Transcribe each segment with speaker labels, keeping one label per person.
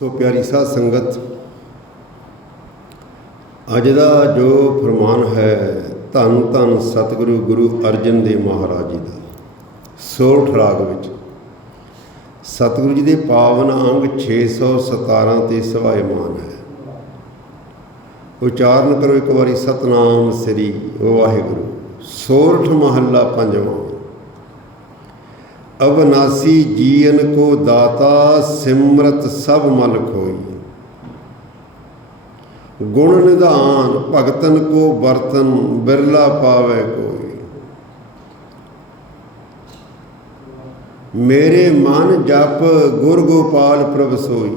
Speaker 1: ਸੋ ਪਿਆਰੀ ਸਾਧ ਸੰਗਤ, ਅੱਜ ਦਾ ਜੋ ਫਰਮਾਨ ਹੈ, ਧੰਨ ਧੰਨ ਸਤਿਗੁਰੂ ਗੁਰੂ ਅਰਜਨ ਦੇਵ ਮਹਾਰਾਜ ਜੀ ਦਾ ਸੋਠ ਰਾਗ ਵਿੱਚ। ਸਤਿਗੁਰੂ ਜੀ ਦੇ ਪਾਵਨ ਅੰਗ 617 ਤੇ ਸਵਾਇਮਾਨ ਹੈ। ਉਚਾਰਨ ਕਰੋ ਇੱਕ ਵਾਰੀ ਸਤਨਾਮ ਸ੍ਰੀ ਵਾਹਿਗੁਰੂ, ਸੋਰਠ ਮਹੱਲਾ ਪੰਜਵਾਂ। ਅਵਨਾਸੀ ਜੀਵਨ ਕੋ ਦਾਤਾ, ਸਿਮਰਤ ਸਭ ਮਲ ਖੋਈ। ਗੁਣ ਨਿਧਾਨ ਭਗਤਨ ਕੋ ਵਰਤਨ, ਬਿਰਲਾ ਪਾਵੇ ਕੋਈ। ਮੇਰੇ ਮਨ ਜਪ ਗੁਰ ਗੋਪਾਲ ਪ੍ਰਭ ਸੋਈ।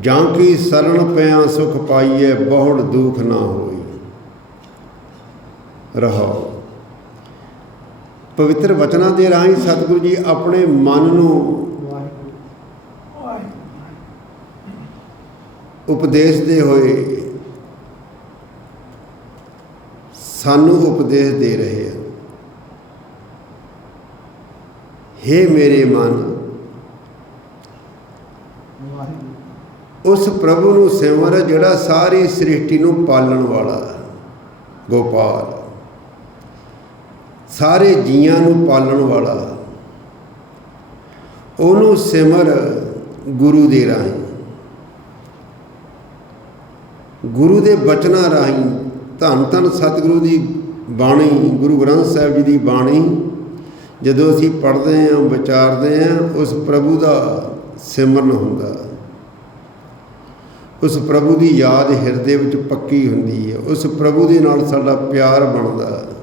Speaker 1: ਜਾਂ ਕੀ ਸਰਣ ਪਿਆ ਸੁਖ ਪਾਈਏ ਬਹੁੜ ਦੁਖ ਨਾ ਹੋਈ। ਰਹਾਓ। ਪਵਿੱਤਰ ਵਚਨਾਂ ਦੇ ਰਾਹੀਂ ਸਤਿਗੁਰੂ ਜੀ ਆਪਣੇ ਮਨ ਨੂੰ ਉਪਦੇਸ਼ ਦੇ ਹੋਏ ਸਾਨੂੰ ਉਪਦੇਸ਼ ਦੇ ਰਹੇ ਹਨ। हे ਮੇਰੇ ਮਨ, ਉਸ ਪ੍ਰਭੂ ਨੂੰ ਸਿਮਰ ਜਿਹੜਾ ਸਾਰੀ ਸ੍ਰਿਸ਼ਟੀ ਨੂੰ ਪਾਲਣ ਵਾਲਾ ਗੋਪਾਲ। ਸਾਰੇ ਜੀਆਂ ਨੂੰ ਪਾਲਣ ਵਾਲਾ। ਉਹਨੂੰ ਸਿਮਰ ਗੁਰੂ ਦੇ ਰਾਹੀਂ। ਗੁਰੂ ਦੇ ਬਚਨਾਂ ਰਾਹੀਂ ਧੰਨ ਧੰਨ ਸਤਿਗੁਰੂ ਦੀ ਬਾਣੀ, ਗੁਰੂ ਗ੍ਰੰਥ ਸਾਹਿਬ ਜੀ ਦੀ ਬਾਣੀ, ਜਦੋਂ ਅਸੀਂ ਪੜ੍ਹਦੇ ਹਾਂ, ਵਿਚਾਰਦੇ ਹਾਂ, ਉਸ ਪ੍ਰਭੂ ਦਾ ਸਿਮਰਨ ਹੁੰਦਾ। ਉਸ ਪ੍ਰਭੂ ਦੀ ਯਾਦ ਹਿਰਦੇ ਵਿੱਚ ਪੱਕੀ ਹੁੰਦੀ ਹੈ। ਉਸ ਪ੍ਰਭੂ ਦੇ ਨਾਲ ਸਾਡਾ ਪਿਆਰ ਬਣਦਾ। ਹੈ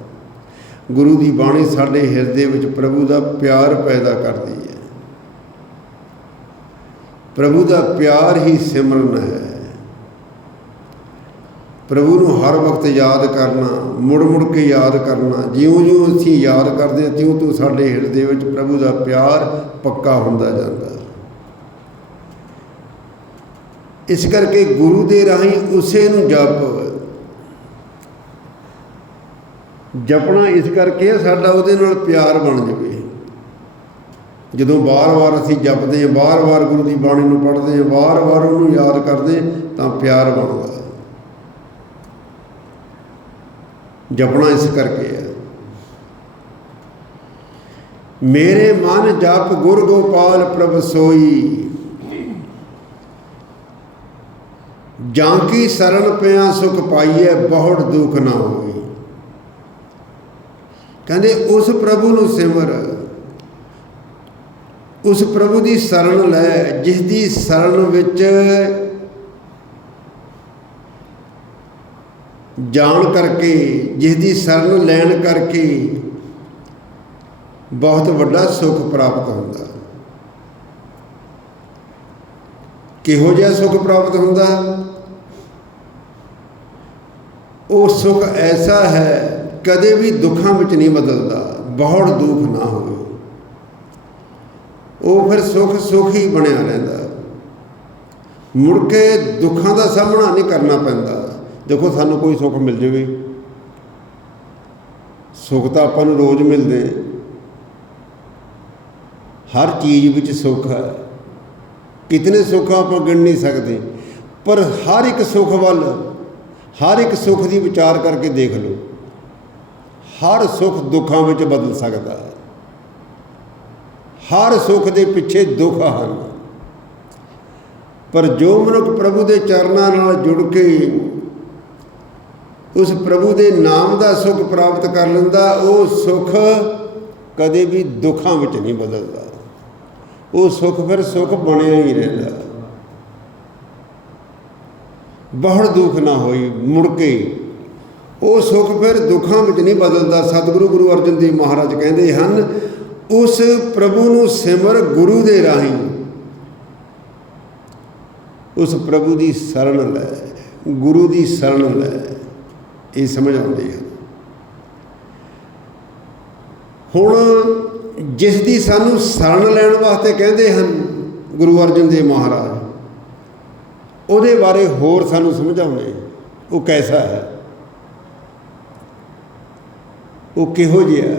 Speaker 1: ਗੁਰੂ ਦੀ ਬਾਣੀ ਸਾਡੇ ਹਿਰਦੇ ਵਿੱਚ ਪ੍ਰਭੂ ਦਾ ਪਿਆਰ ਪੈਦਾ ਕਰਦੀ ਹੈ। ਪ੍ਰਭੂ ਦਾ ਪਿਆਰ ਹੀ ਸਿਮਰਨ ਹੈ। ਪ੍ਰਭੂ ਨੂੰ ਹਰ ਵਕਤ ਯਾਦ ਕਰਨਾ ਮੁੜ ਮੁੜ ਕੇ ਯਾਦ ਕਰਨਾ, ਜਿਉਂ-ਜਿਉਂ ਅਸੀਂ ਯਾਦ ਕਰਦੇ ਹਾਂ, ਤਿਉਂ-ਤਿਉਂ ਸਾਡੇ ਹਿਰਦੇ ਵਿੱਚ ਪ੍ਰਭੂ ਦਾ ਪਿਆਰ ਪੱਕਾ ਹੁੰਦਾ ਜਾਂਦਾ ਇਸ ਕਰਕੇ ਗੁਰੂ ਦੇ ਰਾਹੀਂ ਉਸੇ ਨੂੰ ਜਪ ਜਪਣਾ ਇਸ ਕਰਕੇ ਸਾਡਾ ਉਹਦੇ ਨਾਲ ਪਿਆਰ ਬਣ ਜਾਵੇ। ਜਦੋਂ ਬਾਰ-ਬਾਰ ਅਸੀਂ ਜਪਦੇ ਹਾਂ ਬਾਰ-ਬਾਰ ਗੁਰੂ ਦੀ ਬਾਣੀ ਨੂੰ ਪੜ੍ਹਦੇ ਹਾਂ ਬਾਰ-ਬਾਰ ਉਹਨੂੰ ਯਾਦ ਕਰਦੇ ਤਾਂ ਪਿਆਰ ਬਣਦਾ। ਜਪਣਾ ਇਸ ਕਰਕੇ ਹੈ ਮੇਰੇ ਮਨ ਜਪ ਗੁਰ ਗੋਪਾਲ ਪ੍ਰਭ ਸੋਈ। ਜਾਂ ਕੀ ਸਰਣ ਪਿਆ ਸੁਖ ਪਾਈਏ ਬਹੁਤ ਦੁਖ ਨਾ ਹੋਈ ਕਹਿੰਦੇ ਉਸ ਪ੍ਰਭੂ ਨੂੰ ਸਿਮਰ। ਉਸ ਪ੍ਰਭੂ ਦੀ ਸ਼ਰਨ ਲੈ, ਜਿਸ ਦੀ ਸ਼ਰਨ ਵਿੱਚ ਜਾਣ ਕਰਕੇ, ਜਿਸ ਦੀ ਸ਼ਰਨ ਲੈਣ ਕਰਕੇ ਬਹੁਤ ਵੱਡਾ ਸੁੱਖ ਪ੍ਰਾਪਤ ਹੁੰਦਾ। ਕਿਹੋ ਜਿਹਾ ਸੁੱਖ ਪ੍ਰਾਪਤ ਹੁੰਦਾ? ਉਹ ਸੁੱਖ ਐਸਾ ਹੈ ਕਦੇ ਵੀ ਦੁੱਖਾਂ ਵਿੱਚ ਨਹੀਂ ਬਦਲਦਾ, ਬਹੁਤ ਦੁੱਖ ਨਾ ਹੋਵੇ। ਉਹ ਫਿਰ ਸੁੱਖ ਸੁੱਖ ਹੀ ਬਣਿਆ ਰਹਿੰਦਾ। ਮੁੜ ਕੇ ਦੁੱਖਾਂ ਦਾ ਸਾਹਮਣਾ ਨਹੀਂ ਕਰਨਾ ਪੈਂਦਾ। ਦੇਖੋ, ਸਾਨੂੰ ਕੋਈ ਸੁੱਖ ਮਿਲ ਜਾਵੇ। ਸੁੱਖ ਤਾਂ ਆਪਾਂ ਨੂੰ ਰੋਜ਼ ਮਿਲਦੇ। ਹਰ ਚੀਜ਼ ਵਿੱਚ ਸੁੱਖ ਹੈ। ਕਿਤਨੇ ਸੁੱਖ ਆਪਾਂ ਗਿਣ ਨਹੀਂ ਸਕਦੇ। ਪਰ ਹਰ ਇੱਕ ਸੁੱਖ ਵੱਲ, ਹਰ ਇੱਕ ਸੁੱਖ ਦੀ ਵਿਚਾਰ ਕਰਕੇ ਦੇਖ ਲਓ। ਹਰ ਸੁੱਖ ਦੁੱਖਾਂ ਵਿੱਚ ਬਦਲ ਸਕਦਾ ਹੈ। ਹਰ ਸੁੱਖ ਦੇ ਪਿੱਛੇ ਦੁੱਖ ਹਨ। ਪਰ ਜੋ ਮਨੁੱਖ ਪ੍ਰਭੂ ਦੇ ਚਰਨਾਂ ਨਾਲ ਜੁੜ ਕੇ ਉਸ ਪ੍ਰਭੂ ਦੇ ਨਾਮ ਦਾ ਸੁੱਖ ਪ੍ਰਾਪਤ ਕਰ ਲੈਂਦਾ, ਉਹ ਸੁੱਖ ਕਦੇ ਵੀ ਦੁੱਖਾਂ ਵਿੱਚ ਨਹੀਂ ਬਦਲਦਾ। ਉਹ ਸੁੱਖ ਫਿਰ ਸੁੱਖ ਬਣਿਆ ਹੀ ਰਹਿੰਦਾ। ਬਹੁਤ ਦੁੱਖ ਨਾ ਹੋਈ, ਮੁੜ ਕੇ ਉਹ ਸੁੱਖ ਫਿਰ ਦੁੱਖਾਂ ਵਿੱਚ ਨਹੀਂ ਬਦਲਦਾ। ਸਤਿਗੁਰੂ ਗੁਰੂ ਅਰਜਨ ਦੇਵ ਮਹਾਰਾਜ ਕਹਿੰਦੇ ਹਨ, ਉਸ ਪ੍ਰਭੂ ਨੂੰ ਸਿਮਰ ਗੁਰੂ ਦੇ ਰਾਹੀਂ। ਉਸ ਪ੍ਰਭੂ ਦੀ ਸ਼ਰਨ ਲੈ, ਗੁਰੂ ਦੀ ਸ਼ਰਨ ਲੈ। ਇਹ ਸਮਝ ਆਉਂਦੀ ਹੈ। ਹੁਣ ਜਿਸ ਦੀ ਸਾਨੂੰ ਸ਼ਰਨ ਲੈਣ ਵਾਸਤੇ ਕਹਿੰਦੇ ਹਨ ਗੁਰੂ ਅਰਜਨ ਦੇਵ ਮਹਾਰਾਜ, ਉਹਦੇ ਬਾਰੇ ਹੋਰ ਸਾਨੂੰ ਸਮਝਾਉਣੇ ਉਹ ਕੈਸਾ ਹੈ? ਉਹ ਕਿਹੋ ਜਿਹਾ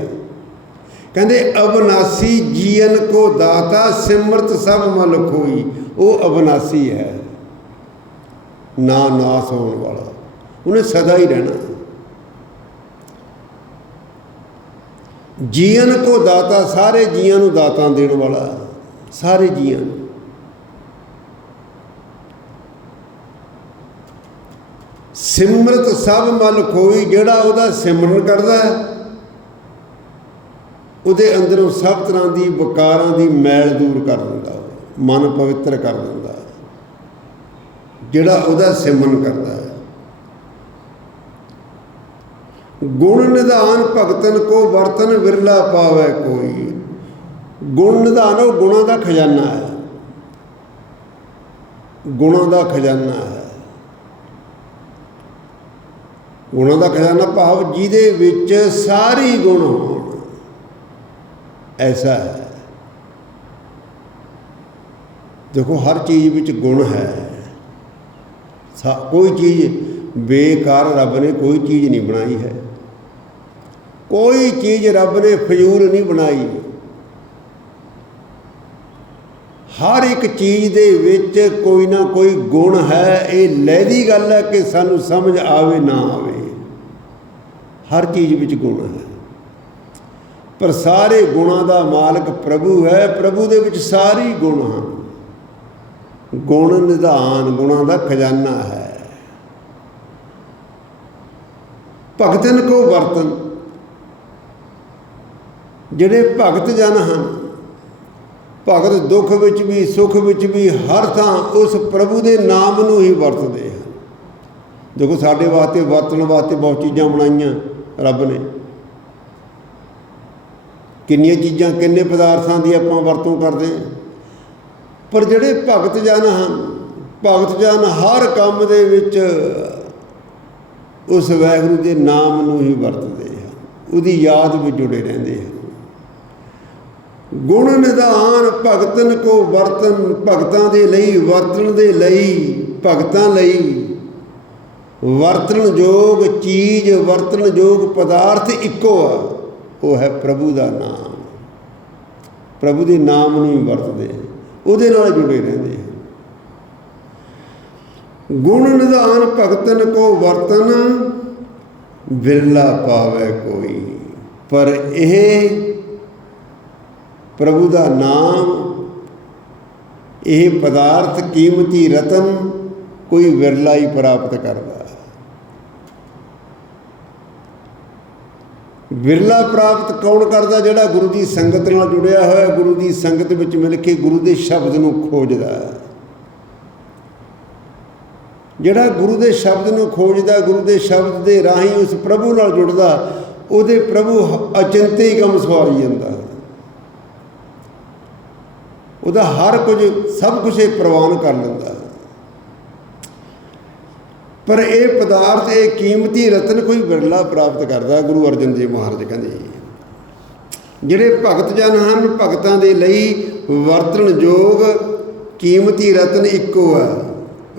Speaker 1: ਕਹਿੰਦੇ, ਅਬਨਾਸੀ ਜੀਵਨ ਕੋ ਦਾਤਾ ਸਿਮਰਤ ਸਭ ਮਲ ਖੋਈ ਉਹ ਅਬਨਾਸੀ ਹੈ। ਨਾ ਨਾਸ ਹੋਣ ਵਾਲਾ। ਉਹਨੇ ਸਦਾ ਹੀ ਰਹਿਣਾ। ਜੀਵਨ ਕੋ ਦਾਤਾ, ਸਾਰੇ ਜੀਆਂ ਨੂੰ ਦਾਤਾਂ ਦੇਣ ਵਾਲਾ। ਸਾਰੇ ਜੀਆਂ ਨੂੰ। ਸਿਮਰਤ ਸਭ ਮਲ ਕੋਈ ਜਿਹੜਾ ਉਹਦਾ ਸਿਮਰਨ ਕਰਦਾ ਹੈ ਉਹਦੇ ਅੰਦਰੋਂ ਸਭ ਤਰ੍ਹਾਂ ਦੀ ਵਿਕਾਰਾਂ ਦੀ ਮੈਲ ਦੂਰ ਕਰ ਦਿੰਦਾ, ਮਨ ਪਵਿੱਤਰ ਕਰ ਦਿੰਦਾ, ਜਿਹੜਾ ਉਹਦਾ ਸਿਮਰਨ ਕਰਦਾ ਹੈ। ਗੁਣ ਨਿਧਾਨ ਭਗਤਨ ਕੋ ਵਰਤਨ ਵਿਰਲਾ ਪਾਵੇ ਕੋਈ। ਗੁਣ ਨਿਧਾਨ ਉਹ ਗੁਣਾਂ ਦਾ ਖਜ਼ਾਨਾ ਹੈ। ਗੁਣਾਂ ਦਾ ਖਜ਼ਾਨਾ ਹੈ। ਗੁਣਾਂ ਦਾ ਖਜ਼ਾਨਾ ਭਾਵ ਜਿਹਦੇ ਵਿੱਚ ਸਾਰੀ ਗੁਣ ਹੋਣ। ਐਸਾ ਹੈ। ਦੇਖੋ, ਹਰ ਚੀਜ਼ ਵਿੱਚ ਗੁਣ ਹੈ। ਸਾ, ਕੋਈ ਚੀਜ਼ ਬੇਕਾਰ ਰੱਬ ਨੇ ਕੋਈ ਚੀਜ਼ ਨਹੀਂ ਬਣਾਈ ਹੈ। ਕੋਈ ਚੀਜ਼ ਰੱਬ ਨੇ ਫਜ਼ੂਲ ਨਹੀਂ ਬਣਾਈ। ਹਰ ਇੱਕ ਚੀਜ਼ ਦੇ ਵਿੱਚ ਕੋਈ ਨਾ ਕੋਈ ਗੁਣ ਹੈ। ਇਹ ਲੈਦੀ ਗੱਲ ਹੈ ਕਿ ਸਾਨੂੰ ਸਮਝ ਆਵੇ, ਨਾ ਆਵੇ। ਹਰ ਚੀਜ਼ ਵਿੱਚ ਗੁਣ ਹੈ। ਪਰ ਸਾਰੇ ਗੁਣਾਂ ਦਾ ਮਾਲਕ ਪ੍ਰਭੂ ਹੈ, ਪ੍ਰਭੂ ਦੇ ਵਿੱਚ ਸਾਰੀ ਗੁਣ ਹਨ। ਗੁਣ ਨਿਧਾਨ, ਗੁਣਾਂ ਦਾ ਖਜ਼ਾਨਾ ਹੈ। ਭਗਤਨ ਕੋ ਵਰਤਨ। ਜਿਹੜੇ ਭਗਤ ਜਨ ਹਨ, ਭਗਤ ਦੁੱਖ ਵਿੱਚ ਵੀ, ਸੁੱਖ ਵਿੱਚ ਵੀ, ਹਰ ਥਾਂ ਉਸ ਪ੍ਰਭੂ ਦੇ ਨਾਮ ਨੂੰ ਹੀ ਵਰਤਦੇ ਹਨ। ਦੇਖੋ ਸਾਡੇ ਵਾਸਤੇ ਵਰਤਣ ਵਾਸਤੇ ਬਹੁਤ ਚੀਜ਼ਾਂ ਬਣਾਈਆਂ ਰੱਬ ਨੇ। ਕਿੰਨੀਆਂ ਚੀਜ਼ਾਂ, ਕਿੰਨੇ ਪਦਾਰਥਾਂ ਦੀ ਆਪਾਂ ਵਰਤੋਂ ਕਰਦੇ ਹਾਂ। ਪਰ ਜਿਹੜੇ ਭਗਤ ਜਨ ਹਨ, ਭਗਤ ਜਨ ਹਰ ਕੰਮ ਦੇ ਵਿੱਚ ਉਸ ਵਾਹਿਗੁਰੂ ਦੇ ਨਾਮ ਨੂੰ ਹੀ ਵਰਤਦੇ ਹਨ। ਉਹਦੀ ਯਾਦ ਵਿੱਚ ਜੁੜੇ ਰਹਿੰਦੇ ਹਨ। ਗੁਣ ਨਿਧਾਨ ਭਗਤਨ ਕੋ ਵਰਤਨ, ਭਗਤਾਂ ਦੇ ਲਈ ਵਰਤਣ ਦੇ ਲਈ, ਭਗਤਾਂ ਲਈ ਵਰਤਣ ਯੋਗ ਚੀਜ਼ ਵਰਤਣ ਯੋਗ ਪਦਾਰਥ ਇੱਕੋ ਆ, ਉਹ ਹੈ ਪ੍ਰਭੂ ਦਾ ਨਾਮ। ਪ੍ਰਭੂ ਦੇ ਨਾਮ ਨੂੰ ਹੀ ਵਰਤਦੇ ਉਹਦੇ ਨਾਲ ਜੁੜੇ ਰਹਿੰਦੇ ਹਨ ਗੁਣ ਨਿਧਾਨ ਭਗਤਨ ਕੋ ਵਰਤਨ, ਵਿਰਲਾ ਪਾਵੇ ਕੋਈ। ਪਰ ਇਹ ਪ੍ਰਭੂ ਦਾ ਨਾਮ, ਇਹ ਪਦਾਰਥ ਕੀਮਤੀ ਰਤਨ ਕੋਈ ਵਿਰਲਾ ਹੀ ਪ੍ਰਾਪਤ ਕਰਦਾ। ਵਿਰਲਾ ਪ੍ਰਾਪਤ ਕੌਣ ਕਰਦਾ ਜਿਹੜਾ ਗੁਰੂ ਦੀ ਸੰਗਤ ਨਾਲ ਜੁੜਿਆ ਹੋਇਆ, ਗੁਰੂ ਦੀ ਸੰਗਤ ਵਿੱਚ ਮਿਲ ਕੇ ਗੁਰੂ ਦੇ ਸ਼ਬਦ ਨੂੰ ਖੋਜਦਾ ਹੈ। ਜਿਹੜਾ ਗੁਰੂ ਦੇ ਸ਼ਬਦ ਨੂੰ ਖੋਜਦਾ, ਗੁਰੂ ਦੇ ਸ਼ਬਦ ਦੇ ਰਾਹੀਂ ਉਸ ਪ੍ਰਭੂ ਨਾਲ ਜੁੜਦਾ, ਉਹਦੇ ਪ੍ਰਭੂ ਅਚਿੰਤੇ ਹੀ ਕੰਮ ਸਵਾਰੀ ਜਾਂਦਾ ਉਹਦਾ ਹਰ ਕੁਝ, ਸਭ ਕੁਝ ਇਹ ਪ੍ਰਵਾਨ ਕਰ ਲੈਂਦਾ ਪਰ ਇਹ ਪਦਾਰਥ, ਇਹ ਕੀਮਤੀ ਰਤਨ ਕੋਈ ਵਿਰਲਾ ਪ੍ਰਾਪਤ ਕਰਦਾ ਗੁਰੂ ਅਰਜਨ ਦੇਵ ਮਹਾਰਾਜ ਕਹਿੰਦੇ ਜਿਹੜੇ ਭਗਤ ਜਨ ਹਨ, ਭਗਤਾਂ ਦੇ ਲਈ ਵਰਤਣ ਯੋਗ ਕੀਮਤੀ ਰਤਨ ਇੱਕੋ ਹੈ,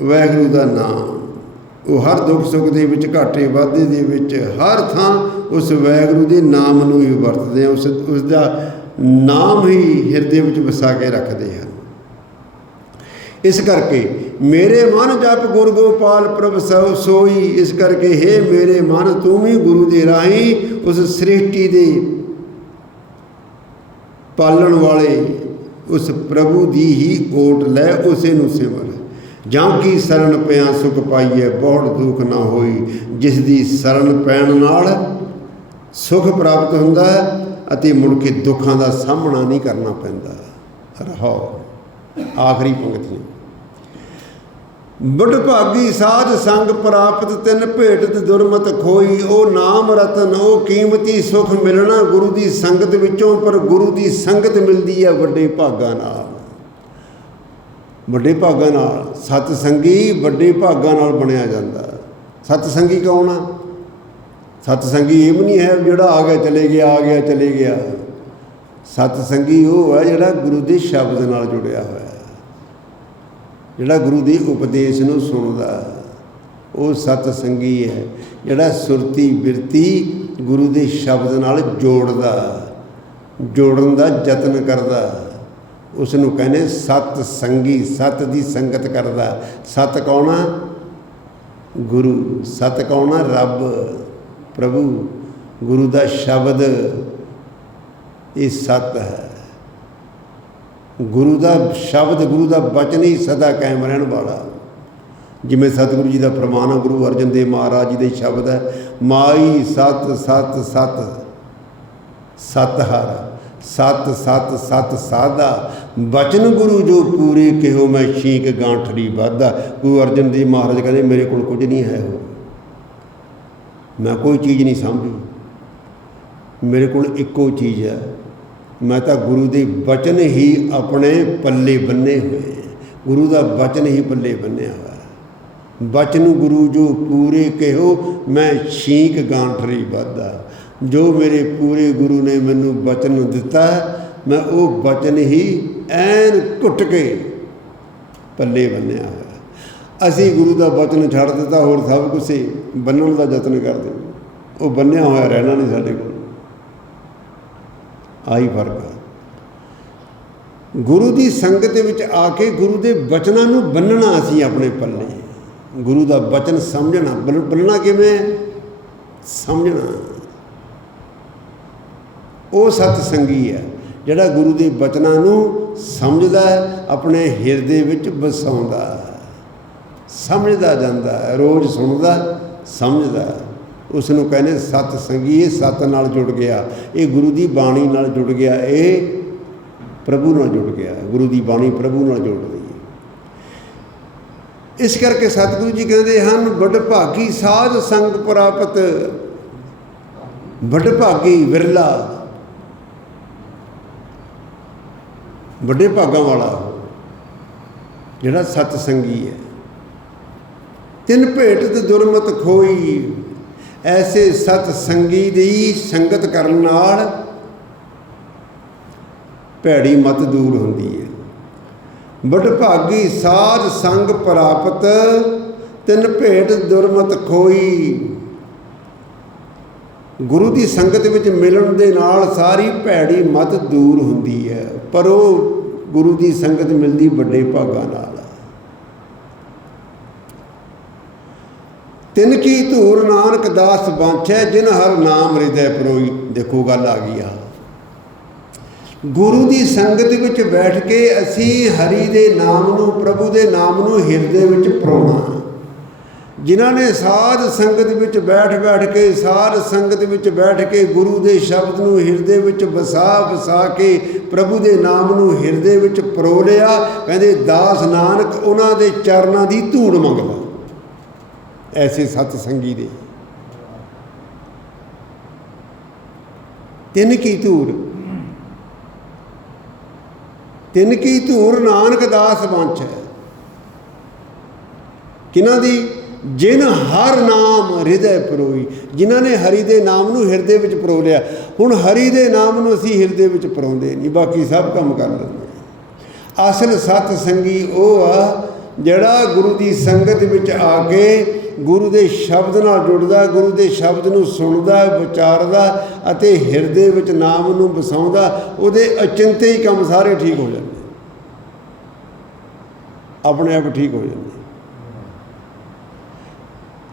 Speaker 1: ਵਾਹਿਗੁਰੂ ਦਾ ਨਾਮ। ਉਹ ਹਰ ਦੁੱਖ ਸੁੱਖ ਦੇ ਵਿੱਚ, ਘਾਟੇ ਵਾਧੇ ਦੇ ਵਿੱਚ, ਹਰ ਥਾਂ ਉਸ ਵਾਹਿਗੁਰੂ ਦੇ ਨਾਮ ਨੂੰ ਹੀ ਵਰਤਦੇ ਆ, ਉਸ ਉਸ ਦਾ ਨਾਮ ਹੀ ਹਿਰਦੇ ਵਿੱਚ ਵਸਾ ਕੇ ਰੱਖਦੇ ਹਨ। ਇਸ ਕਰਕੇ ਮੇਰੇ ਮਨ ਜਪ ਗੁਰ ਗੋਪਾਲ ਪ੍ਰਭ ਸੋ ਸੋਈ, ਇਸ ਕਰਕੇ हे ਮੇਰੇ ਮਨ, ਤੂੰ ਵੀ ਗੁਰੂ ਦੇ ਰਾਹੀਂ ਉਸ ਸ੍ਰਿਸ਼ਟੀ ਦੇ ਪਾਲਣ ਵਾਲੇ, ਉਸ ਪ੍ਰਭੂ ਦੀ ਹੀ ਓਟ ਲੈ, ਉਸੇ ਨੂੰ ਸਿਮਰ। ਜਾਂ ਕੀ ਸਰਨ ਪਿਆ ਸੁਖ ਪਾਈਏ ਬਹੁਤ ਦੁੱਖ ਨਾ ਹੋਈ। ਜਿਸ ਦੀ ਸਰਨ ਪੈਣ ਨਾਲ ਸੁਖ ਪ੍ਰਾਪਤ ਹੁੰਦਾ ਹੈ ਅਤੇ ਮੁੜ ਕੇ ਦੁੱਖਾਂ ਦਾ ਸਾਹਮਣਾ ਨਹੀਂ ਕਰਨਾ ਪੈਂਦਾ। ਰਹਾਓ। ਆਖਰੀ ਪੰਕਤੀਆਂ। ਬੁੱਢ ਭਾਗੀ ਸਾਧ ਸੰਗ ਪ੍ਰਾਪਤ ਤਿੰਨ ਭੇਟਤ ਦੁਰਮਤ ਖੋਈ, ਉਹ ਨਾਮ ਰਤਨ, ਉਹ ਕੀਮਤੀ ਸੁਖ ਮਿਲਣਾ ਗੁਰੂ ਦੀ ਸੰਗਤ ਵਿੱਚੋਂ, ਪਰ ਗੁਰੂ ਦੀ ਸੰਗਤ ਮਿਲਦੀ ਹੈ ਵੱਡੇ ਭਾਗਾਂ ਨਾਲ। ਵੱਡੇ ਭਾਗਾਂ ਨਾਲ ਸਤ ਸੰਗੀ ਵੱਡੇ ਭਾਗਾਂ ਨਾਲ ਬਣਿਆ ਜਾਂਦਾ। ਸਤ ਸੰਗੀ ਕੌਣ ਆ? ਸਤ ਸੰਗੀ ਇਹ ਵੀ ਨਹੀਂ ਹੈ ਜਿਹੜਾ ਆ ਗਿਆ, ਚਲੇ ਗਿਆ, ਆ ਗਿਆ, ਚਲੇ ਗਿਆ। ਸਤ ਸੰਗੀ ਉਹ ਹੈ ਜਿਹੜਾ ਗੁਰੂ ਦੇ ਸ਼ਬਦ ਨਾਲ ਜੁੜਿਆ ਹੋਇਆ। ਜਿਹੜਾ ਗੁਰੂ ਦੀ ਉਪਦੇਸ਼ ਨੂੰ ਸੁਣਦਾ, ਉਹ ਸਤ ਸੰਗੀ ਹੈ। ਜਿਹੜਾ ਸੁਰਤੀ ਬਿਰਤੀ ਗੁਰੂ ਦੇ ਸ਼ਬਦ ਨਾਲ ਜੋੜਦਾ, ਜੋੜਨ ਦਾ ਯਤਨ ਕਰਦਾ ਉਸ ਨੂੰ ਕਹਿੰਦੇ ਸਤ ਸੰਗੀ, ਸਤ ਦੀ ਸੰਗਤ ਕਰਦਾ। ਸਤ ਕੌਣ ਗੁਰੂ। ਸਤ ਕੌਣ ਰੱਬ, ਪ੍ਰਭੂ। ਗੁਰੂ ਦਾ ਸ਼ਬਦ ਇਹ ਸਤ ਹੈ। ਗੁਰੂ ਦਾ ਸ਼ਬਦ, ਗੁਰੂ ਦਾ ਬਚਨ ਹੀ ਸਦਾ ਕਾਇਮ ਰਹਿਣ ਵਾਲਾ। ਜਿਵੇਂ ਸਤਿਗੁਰੂ ਜੀ ਦਾ ਪ੍ਰਮਾਣ ਗੁਰੂ ਅਰਜਨ ਦੇਵ ਮਹਾਰਾਜ ਜੀ ਦੇ ਸ਼ਬਦ ਹੈ, ਮਾਈ ਸਤ ਸਤ ਸਤ ਸਤ ਹਰ, ਸਤ ਸਤ ਸਤ ਸਾਦਾ। ਬਚਨ ਗੁਰੂ ਜੋ ਪੂਰੇ ਕਿਹੋ, ਮੈਂ ਸ਼ੀਕ ਗਾਂਠੜੀ ਵਾਧਾ ਗੁਰੂ ਅਰਜਨ ਦੇਵ ਮਹਾਰਾਜ ਕਹਿੰਦੇ, ਮੇਰੇ ਕੋਲ ਕੁਝ ਨਹੀਂ ਹੈ ਹੋ ਮੈਂ ਕੋਈ ਚੀਜ਼ ਨਹੀਂ ਸਮਝੀ। ਮੇਰੇ ਕੋਲ ਇੱਕੋ ਚੀਜ਼ ਹੈ ਮੈਂ ਤਾਂ ਗੁਰੂ ਦੇ ਬਚਨ ਹੀ ਆਪਣੇ ਪੱਲੇ ਬੰਨੇ ਹੋਏ। ਗੁਰੂ ਦਾ ਬਚਨ ਹੀ ਪੱਲੇ ਬੰਨਿਆ ਹੋਇਆ। ਬਚਨ ਗੁਰੂ ਜੋ ਪੂਰੇ ਕਿਹੋ, ਮੈਂ ਛੀਕ ਗਾਂਠਰੀ ਵਾਧਾ ਜੋ ਮੇਰੇ ਪੂਰੇ ਗੁਰੂ ਨੇ ਮੈਨੂੰ ਬਚਨ ਦਿੱਤਾ, ਮੈਂ ਉਹ ਬਚਨ ਹੀ ਐਨ ਘੁੱਟ ਕੇ ਪੱਲੇ ਬੰਨਿਆ ਹੋਇਆ। ਅਸੀਂ ਗੁਰੂ ਦਾ ਬਚਨ ਛੱਡ ਦਿੱਤਾ, ਹੋਰ ਸਭ ਕੁਝ ਬੰਨਣ ਦਾ ਯਤਨ ਕਰਦੇ। ਉਹ ਬੰਨਿਆ ਹੋਇਆ ਰਹਿਣਾ ਨਹੀਂ ਸਾਡੇ ਕੋਲ। ਆਈ ਫ਼ਰਕ ਗੁਰੂ ਦੀ ਸੰਗਤ ਦੇ ਵਿੱਚ ਆ ਕੇ ਗੁਰੂ ਦੇ ਬਚਨਾਂ ਨੂੰ ਬੰਨਣਾ ਅਸੀਂ ਆਪਣੇ ਪੱਲੇ। ਗੁਰੂ ਦਾ ਬਚਨ ਸਮਝਣਾ। ਬੰਨ- ਬੰਨਣਾ ਕਿਵੇਂ? ਸਮਝਣਾ। ਉਹ ਸਤ ਸੰਗੀ ਹੈ, ਜਿਹੜਾ ਗੁਰੂ ਦੇ ਬਚਨਾਂ ਨੂੰ ਸਮਝਦਾ ਹੈ, ਆਪਣੇ ਹਿਰਦੇ ਵਿੱਚ ਵਸਾਉਂਦਾ ਸਮਝਦਾ ਜਾਂਦਾ ਰੋਜ਼ ਸੁਣਦਾ, ਸਮਝਦਾ ਉਸ ਨੂੰ ਕਹਿੰਦੇ ਸਤ ਸੰਗੀ ਇਹ ਸਤ ਨਾਲ ਜੁੜ ਗਿਆ। ਇਹ ਗੁਰੂ ਦੀ ਬਾਣੀ ਨਾਲ ਜੁੜ ਗਿਆ। ਇਹ ਪ੍ਰਭੂ ਨਾਲ ਜੁੜ ਗਿਆ। ਗੁਰੂ ਦੀ ਬਾਣੀ ਪ੍ਰਭੂ ਨਾਲ ਜੁੜ ਰਹੀ ਇਸ ਕਰਕੇ ਸਤਿਗੁਰੂ ਜੀ ਕਹਿੰਦੇ ਹਨ ਵੱਡ ਭਾਗੀ ਸਾਧ ਸੰਗ ਪ੍ਰਾਪਤ। ਵੱਡ ਭਾਗੀ ਵਿਰਲਾ। ਵੱਡੇ ਭਾਗਾਂ ਵਾਲਾ ਉਹ, ਜਿਹੜਾ ਸਤ ਸੰਗੀ ਹੈ। ਤਿੰਨ ਭੇਟ ਤੇ ਦੁਰਮਤ ਖੋਈ। ਐਸੇ ਸਤ ਸੰਗੀ ਦੀ ਸੰਗਤ ਕਰਨ ਨਾਲ ਭੈੜੀ ਮਤ ਦੂਰ ਹੁੰਦੀ ਹੈ ਬੜ ਭਾਗੀ ਸਾਧ ਸੰਗ ਪ੍ਰਾਪਤ, ਤਿੰਨ ਭੇਟ ਦੁਰਮਤ ਖੋਈ। ਗੁਰੂ ਦੀ ਸੰਗਤ ਵਿੱਚ ਮਿਲਣ ਦੇ ਨਾਲ ਸਾਰੀ ਭੈੜੀ ਮਤ ਦੂਰ ਹੁੰਦੀ ਹੈ ਪਰ ਉਹ ਗੁਰੂ ਦੀ ਸੰਗਤ ਮਿਲਦੀ ਵੱਡੇ ਭਾਗਾਂ ਨਾਲ ਹੈ। ਤਿੰਨ ਕੀ ਧੂਰ ਨਾਨਕ ਦਾਸ ਬਾਂਛੈ, ਜਿਨ ਹਰ ਨਾਮ ਹਿਰਦੈ ਪਰੋਈ। ਦੇਖੋ ਗੱਲ ਆ ਗਈ ਆ। ਗੁਰੂ ਦੀ ਸੰਗਤ ਵਿੱਚ ਬੈਠ ਕੇ ਅਸੀਂ ਹਰੀ ਦੇ ਨਾਮ ਨੂੰ, ਪ੍ਰਭੂ ਦੇ ਨਾਮ ਨੂੰ ਹਿਰਦੇ ਵਿੱਚ ਪਰੋਣਾ। ਜਿਨ੍ਹਾਂ ਨੇ ਸਾਧ ਸੰਗਤ ਵਿੱਚ ਬੈਠ ਬੈਠ ਕੇ, ਸਾਧ ਸੰਗਤ ਵਿੱਚ ਬੈਠ ਕੇ ਗੁਰੂ ਦੇ ਸ਼ਬਦ ਨੂੰ ਹਿਰਦੇ ਵਿੱਚ ਵਸਾ ਵਸਾ ਕੇ ਪ੍ਰਭੂ ਦੇ ਨਾਮ ਨੂੰ ਹਿਰਦੇ ਵਿੱਚ ਪਰੋ ਲਿਆ, ਕਹਿੰਦੇ ਦਾਸ ਨਾਨਕ ਉਹਨਾਂ ਦੇ ਚਰਨਾਂ ਦੀ ਧੂੜ ਮੰਗਦਾ। ਐਸੇ ਸਤ ਸੰਗੀ ਦੇ। ਤਿੰਨ ਕੀ ਧੂਰ ਤਿੰਨ ਕੀ ਧੂਰ ਨਾਨਕ ਦਾਸ ਬੰਚ ਹੈ ਕਿਨਾਂ ਦੀ? ਜਿਨ ਹਰ ਨਾਮ ਹਿਰਦੇ ਪਰੋਈ। ਜਿਨ੍ਹਾਂ ਨੇ ਹਰੀ ਦੇ ਨਾਮ ਨੂੰ ਹਿਰਦੇ ਵਿੱਚ ਪਰੋ ਲਿਆ। ਹੁਣ ਹਰੀ ਦੇ ਨਾਮ ਨੂੰ ਅਸੀਂ ਹਿਰਦੇ ਵਿੱਚ ਪਰੋਂਦੇ ਨਹੀਂ, ਬਾਕੀ ਸਭ ਕੰਮ ਕਰ ਲੈਂਦੇ ਅਸਲ ਸਤ ਸੰਗੀ ਉਹ ਆ ਜਿਹੜਾ ਗੁਰੂ ਦੀ ਸੰਗਤ ਵਿੱਚ ਆ ਕੇ ਗੁਰੂ ਦੇ ਸ਼ਬਦ ਨਾਲ ਜੁੜਦਾ, ਗੁਰੂ ਦੇ ਸ਼ਬਦ ਨੂੰ ਸੁਣਦਾ, ਵਿਚਾਰਦਾ ਅਤੇ ਹਿਰਦੇ ਵਿੱਚ ਨਾਮ ਨੂੰ ਵਸਾਉਂਦਾ, ਉਹਦੇ ਅਚਿੰਤੇ ਹੀ ਕੰਮ ਸਾਰੇ ਠੀਕ ਹੋ ਜਾਂਦੇ। ਆਪਣੇ ਆਪ ਠੀਕ ਹੋ ਜਾਂਦੇ।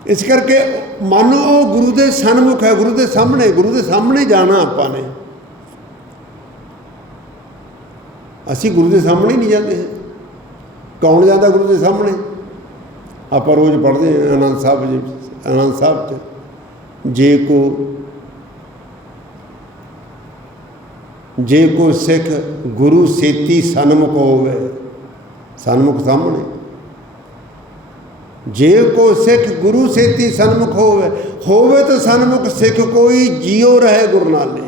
Speaker 1: ਇਸ ਕਰਕੇ ਮਨ ਉਹ ਗੁਰੂ ਦੇ ਸਨਮੁਖ ਹੈ, ਗੁਰੂ ਦੇ ਸਾਹਮਣੇ, ਗੁਰੂ ਦੇ ਸਾਹਮਣੇ ਜਾਣਾ ਆਪਾਂ ਨੇ। ਅਸੀਂ ਗੁਰੂ ਦੇ ਸਾਹਮਣੇ ਨਹੀਂ ਜਾਂਦੇ। ਕੌਣ ਜਾਂਦਾ ਗੁਰੂ ਦੇ ਸਾਹਮਣੇ? ਆਪਾਂ ਰੋਜ਼ ਪੜ੍ਹਦੇ ਹਾਂ ਆਨੰਦ ਸਾਹਿਬ ਜੀ, ਆਨੰਦ ਸਾਹਿਬ ਚ। ਜੇ ਕੋ ਜੇ ਕੋ ਸਿੱਖ ਗੁਰੂ ਸੇਤੀ ਸਨਮੁਖ ਹੋਵੇ, ਸਨਮੁਖ ਸਾਹਮਣੇ। ਜੇ ਕੋ ਸਿੱਖ ਗੁਰੂ ਸੇਤੀ ਸਨਮੁਖ ਹੋਵੇ ਹੋਵੇ ਤਾਂ ਸਨਮੁਖ ਸਿੱਖ ਕੋਈ ਜੀਉ ਰਹੇ ਗੁਰੂ ਨਾਲੇ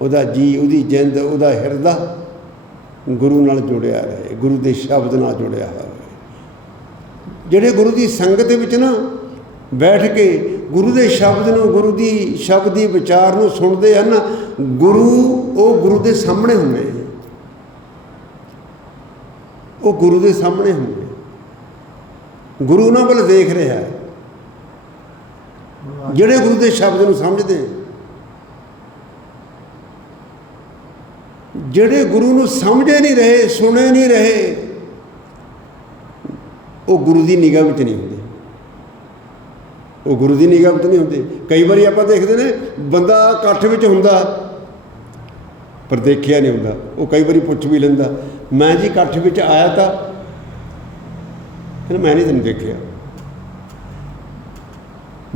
Speaker 1: ਉਹਦਾ ਜੀ, ਉਹਦੀ ਜਿੰਦ, ਉਹਦਾ ਹਿਰਦਾ ਗੁਰੂ ਨਾਲ ਜੁੜਿਆ ਰਹੇ, ਗੁਰੂ ਦੇ ਸ਼ਬਦ ਨਾਲ ਜੁੜਿਆ ਹੋਵੇ ਜਿਹੜੇ ਗੁਰੂ ਦੀ ਸੰਗਤ ਵਿੱਚ ਨਾ ਬੈਠ ਕੇ ਗੁਰੂ ਦੇ ਸ਼ਬਦ ਨੂੰ, ਗੁਰੂ ਦੀ ਸ਼ਬਦ ਦੀ ਵਿਚਾਰ ਨੂੰ ਸੁਣਦੇ ਹਨ, ਗੁਰੂ ਉਹ ਗੁਰੂ ਦੇ ਸਾਹਮਣੇ ਹੁੰਦੇ ਨੇ ਉਹ ਗੁਰੂ ਦੇ ਸਾਹਮਣੇ ਹੁੰਦੇ ਗੁਰੂ ਉਹਨਾਂ ਵੱਲ ਦੇਖ ਰਿਹਾ ਹੈ। ਜਿਹੜੇ ਗੁਰੂ ਦੇ ਸ਼ਬਦ ਨੂੰ ਸਮਝਦੇ ਜਿਹੜੇ ਗੁਰੂ ਨੂੰ ਸਮਝੇ ਨਹੀਂ ਰਹੇ, ਸੁਣੇ ਨਹੀਂ ਰਹੇ ਉਹ ਗੁਰੂ ਦੀ ਨਿਗਾਹ ਵਿੱਚ ਨਹੀਂ ਹੁੰਦੇ। ਉਹ ਗੁਰੂ ਦੀ ਨਿਗਾਹ ਵਿੱਚ ਨਹੀਂ ਹੁੰਦੇ। ਕਈ ਵਾਰੀ ਆਪਾਂ ਦੇਖਦੇ ਨੇ, ਬੰਦਾ ਇਕੱਠ ਵਿੱਚ ਹੁੰਦਾ, ਪਰ ਦੇਖਿਆ ਨਹੀਂ ਹੁੰਦਾ। ਉਹ ਕਈ ਵਾਰੀ ਪੁੱਛ ਵੀ ਲੈਂਦਾ, ਮੈਂ ਜੀ ਇਕੱਠ ਵਿੱਚ ਆਇਆ ਤਾਂ? ਫਿਰ ਮੈਂ ਨਹੀਂ ਤੈਨੂੰ ਦੇਖਿਆ।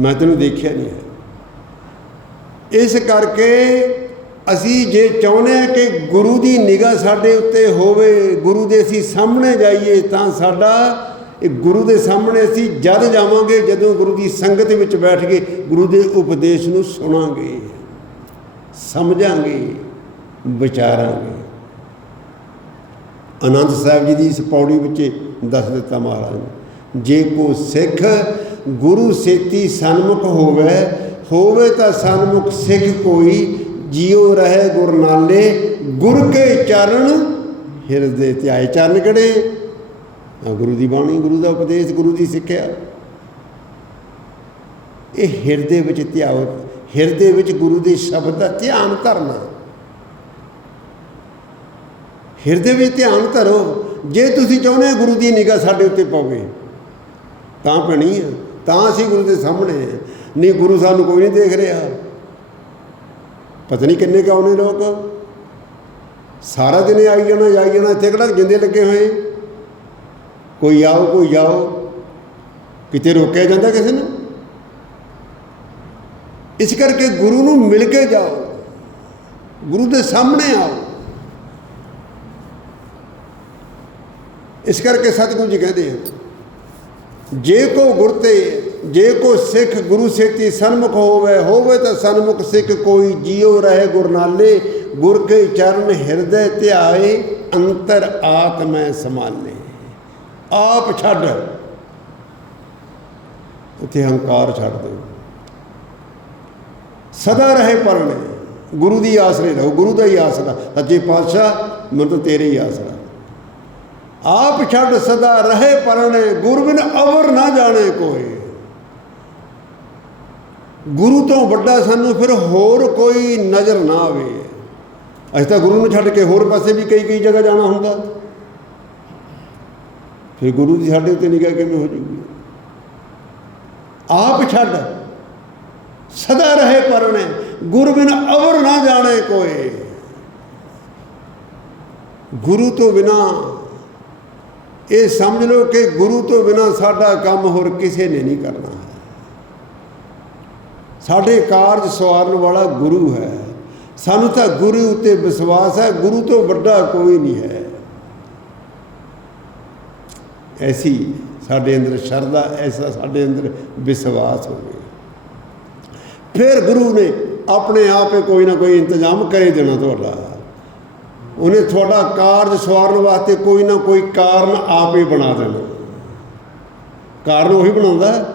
Speaker 1: ਮੈਂ ਤੈਨੂੰ ਦੇਖਿਆ ਨਹੀਂ ਹੈ। ਇਸ ਕਰਕੇ ਅਸੀਂ ਜੇ ਚਾਹੁੰਦੇ ਹਾਂ ਕਿ ਗੁਰੂ ਦੀ ਨਿਗਾਹ ਸਾਡੇ ਉੱਤੇ ਹੋਵੇ, ਗੁਰੂ ਦੇ ਅਸੀਂ ਸਾਹਮਣੇ ਜਾਈਏ, ਤਾਂ ਸਾਡਾ ਇਹ ਗੁਰੂ ਦੇ ਸਾਹਮਣੇ ਅਸੀਂ ਜਦ ਜਾਵਾਂਗੇ, ਜਦੋਂ ਗੁਰੂ ਦੀ ਸੰਗਤ ਵਿੱਚ ਬੈਠ ਕੇ ਗੁਰੂ ਦੇ ਉਪਦੇਸ਼ ਨੂੰ ਸੁਣਾਂਗੇ, ਸਮਝਾਂਗੇ, ਵਿਚਾਰਾਂਗੇ। ਆਨੰਦ ਸਾਹਿਬ ਜੀ ਦੀ ਇਸ ਪੌੜੀ ਵਿੱਚ ਦੱਸ ਦਿੱਤਾ ਮਹਾਰਾਜ ਨੇ, ਜੇ ਕੋ ਸਿੱਖ ਗੁਰੂ ਸੇਤੀ ਸਨਮੁਖ ਹੋਵੇ ਹੋਵੇ ਤਾਂ ਸਨਮੁਖ ਸਿੱਖ ਕੋਈ, ਜਿਉ ਰਹੇ ਗੁਰ ਨਾਲੇ ਗੁਰ ਕੇ ਚਰਨ ਹਿਰਦੇ ਧਿਆਏ ਚਰਨ ਕਿਹੜੇ? ਗੁਰੂ ਦੀ ਬਾਣੀ, ਗੁਰੂ ਦਾ ਉਪਦੇਸ਼, ਗੁਰੂ ਦੀ ਸਿੱਖਿਆ। ਇਹ ਹਿਰਦੇ ਵਿੱਚ ਧਿਆਓ ਹਿਰਦੇ ਵਿੱਚ ਗੁਰੂ ਦੇ ਸ਼ਬਦ ਦਾ ਧਿਆਨ ਧਰਨਾ ਹਿਰਦੇ ਵਿੱਚ ਧਿਆਨ ਧਰੋ। ਜੇ ਤੁਸੀਂ ਚਾਹੁੰਦੇ ਹੋ ਗੁਰੂ ਦੀ ਨਿਗਾਹ ਸਾਡੇ ਉੱਤੇ ਪਵੇ, ਤਾਂ ਪੈਣੀ ਹੈ ਤਾਂ ਅਸੀਂ ਗੁਰੂ ਦੇ ਸਾਹਮਣੇ ਹਾਂ ਨਹੀਂ, ਗੁਰੂ ਸਾਨੂੰ ਕੋਈ ਨਹੀਂ ਦੇਖ ਰਿਹਾ। ਪਤਾ ਨਹੀਂ ਕਿੰਨੇ ਕੁ ਆਉਣੇ ਲੋਕ। ਸਾਰਾ ਦਿਨ ਆਈ ਜਾਣਾ, ਜਾਈ ਜਾਣਾ, ਇੱਥੇ ਕਿਹੜਾ ਜਿੰਦੇ ਲੱਗੇ ਹੋਏ। ਕੋਈ ਆਓ, ਕੋਈ ਜਾਓ। ਕਿਤੇ ਰੋਕਿਆ ਜਾਂਦਾ ਕਿਸੇ ਨੂੰ? ਇਸ ਕਰਕੇ ਗੁਰੂ ਨੂੰ ਮਿਲ ਕੇ ਜਾਓ। ਗੁਰੂ ਦੇ ਸਾਹਮਣੇ ਆਓ। ਇਸ ਕਰਕੇ ਸਤਿਗੁਰੂ ਜੀ ਕਹਿੰਦੇ ਆ ਜੇ ਕੋ ਗੁਰ ਤੇ, ਜੇ ਕੋ ਸਿੱਖ ਗੁਰੂ ਸੇਤੀ ਸਨਮੁਖ ਹੋਵੇ ਹੋਵੇ ਤਾਂ ਸਨਮੁਖ ਸਿੱਖ ਕੋਈ ਜੀਉ ਰਹੇ ਗੁਰਨਾਲੇ, ਗੁਰ ਕੇ ਚਰਨ ਹਿਰਦੇ ਧਿਆਏ, ਅੰਤਰ ਆਤਮੈ ਸਮਾਲੇ ਆਪ ਛੱਡ। ਉੱਥੇ ਹੰਕਾਰ ਛੱਡ ਦਿਓ। ਸਦਾ ਰਹੇ ਪਰਣੇ ਗੁਰੂ ਦੀ ਆਸਰੇ ਰਹੋ। ਗੁਰੂ ਦਾ ਹੀ ਆਸਰਾ। ਸੱਚੇ ਪਾਤਸ਼ਾਹ, ਮੈਨੂੰ ਤਾਂ ਤੇਰੇ ਹੀ ਆਸਰਾ। ਆਪ ਛੱਡ ਸਦਾ ਰਹੇ ਪਰਣੇ ਗੁਰ ਬਿਨ ਅਵਰ ਨਾ ਜਾਣੇ ਕੋਈ। ਗੁਰੂ ਤੋਂ ਵੱਡਾ ਸਾਨੂੰ ਫਿਰ ਹੋਰ ਕੋਈ ਨਜ਼ਰ ਨਾ ਆਵੇ। ਅਸੀਂ ਤਾਂ ਗੁਰੂ ਨੂੰ ਛੱਡ ਕੇ ਹੋਰ ਪਾਸੇ ਵੀ ਕਈ ਕਈ ਜਗ੍ਹਾ ਜਾਣਾ ਹੁੰਦਾ। ਫਿਰ ਗੁਰੂ ਦੀ ਸਾਡੇ ਉੱਤੇ ਨਿਗਾਹ ਕਿਵੇਂ ਹੋ ਜੂਗੀ? ਆਪ ਛੱਡ। ਸਦਾ ਰਹੇ ਪਰਣੇ ਗੁਰ ਬਿਨ ਅਵਰ ਨਾ ਜਾਣੇ ਕੋਏ। ਗੁਰੂ ਤੋਂ ਬਿਨਾ, ਇਹ ਸਮਝ ਲਓ ਕਿ ਗੁਰੂ ਤੋਂ ਬਿਨਾ ਸਾਡਾ ਕੰਮ ਹੋਰ ਕਿਸੇ ਨੇ ਨਹੀਂ ਕਰਨਾ। ਸਾਡੇ ਕਾਰਜ ਸਵਾਰਨ ਵਾਲਾ ਗੁਰੂ ਹੈ। ਸਾਨੂੰ ਤਾਂ ਗੁਰੂ ਉੱਤੇ ਵਿਸ਼ਵਾਸ ਹੈ, ਗੁਰੂ ਤੋਂ ਵੱਡਾ ਕੋਈ ਨਹੀਂ ਹੈ। ਐਸੀ ਸਾਡੇ ਅੰਦਰ ਸ਼ਰਧਾ, ਐਸਾ ਸਾਡੇ ਅੰਦਰ ਵਿਸ਼ਵਾਸ ਹੋਵੇ। ਫਿਰ ਗੁਰੂ ਨੇ ਆਪਣੇ ਆਪ ਹੀ ਕੋਈ ਨਾ ਕੋਈ ਇੰਤਜ਼ਾਮ ਕਰੇ ਦੇਣਾ ਤੁਹਾਡਾ। ਉਹਨੇ ਤੁਹਾਡਾ ਕਾਰਜ ਸਵਾਰਨ ਵਾਸਤੇ ਕੋਈ ਨਾ ਕੋਈ ਕਾਰਨ ਆਪ ਹੀ ਬਣਾ ਦੇਣਾ। ਕਾਰਨ ਉਹੀ ਬਣਾਉਂਦਾ।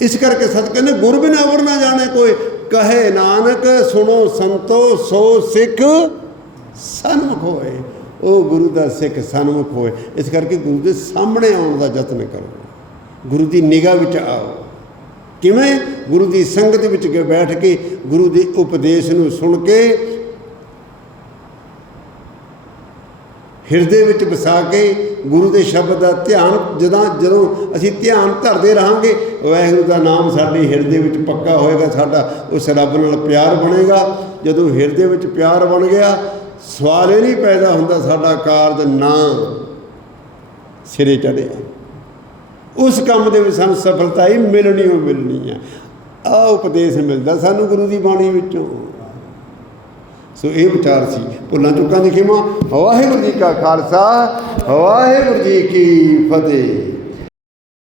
Speaker 1: ਇਸ ਕਰਕੇ ਸਤ ਕਹਿੰਦੇ ਗੁਰ ਬਿਨ ਅਵਰ ਨਾ ਜਾਣੇ ਕੋਈ। ਕਹੇ ਨਾਨਕ ਸੁਣੋ ਸੰਤੋ ਸੋ ਸਿੱਖ ਸਨਮੁਖ ਹੋਏ ਉਹ ਗੁਰੂ ਦਾ ਸਿੱਖ ਸਨਮੁਖ ਹੋਏ। ਇਸ ਕਰਕੇ ਗੁਰੂ ਦੇ ਸਾਹਮਣੇ ਆਉਣ ਦਾ ਯਤਨ ਕਰੋ। ਗੁਰੂ ਦੀ ਨਿਗਾਹ ਵਿੱਚ ਆਓ। ਕਿਵੇਂ? ਗੁਰੂ ਦੀ ਸੰਗਤ ਵਿੱਚ ਕੇ ਬੈਠ ਕੇ ਗੁਰੂ ਦੇ ਉਪਦੇਸ਼ ਨੂੰ ਸੁਣ ਕੇ, ਹਿਰਦੇ ਵਿੱਚ ਵਸਾ ਕੇ ਗੁਰੂ ਦੇ ਸ਼ਬਦ ਦਾ ਧਿਆਨ ਜਦੋਂ ਜਦੋਂ ਅਸੀਂ ਧਿਆਨ ਧਰਦੇ ਰਹਾਂਗੇ, ਵਾਹਿਗੁਰੂ ਦਾ ਨਾਮ ਸਾਡੇ ਹਿਰਦੇ ਵਿੱਚ ਪੱਕਾ ਹੋਏਗਾ, ਸਾਡਾ ਉਸ ਰੱਬ ਨਾਲ ਪਿਆਰ ਬਣੇਗਾ। ਜਦੋਂ ਹਿਰਦੇ ਵਿੱਚ ਪਿਆਰ ਬਣ ਗਿਆ ਸਵਾਲ ਇਹ ਨਹੀਂ ਪੈਦਾ ਹੁੰਦਾ ਸਾਡਾ ਕਾਰਜ ਨਾ ਸਿਰੇ ਚੜਿਆ ਉਸ ਕੰਮ ਦੇ ਵਿੱਚ ਸਾਨੂੰ ਸਫਲਤਾ ਹੀ ਮਿਲਣੀ ਹੋ ਮਿਲਣੀ ਹੈ ਆ ਉਪਦੇਸ਼ ਮਿਲਦਾ ਸਾਨੂੰ ਗੁਰੂ ਦੀ ਬਾਣੀ ਵਿੱਚੋਂ। ਸੋ ਇਹ ਵਿਚਾਰ ਸੀ। ਭੁੱਲਾਂ ਚੁੱਕਾਂ ਦੀ ਖਿਮਾ। ਵਾਹਿਗੁਰੂ ਜੀ ਕਾ ਖਾਲਸਾ, ਵਾਹਿਗੁਰੂ ਜੀ ਕੀ ਫਤਿਹ।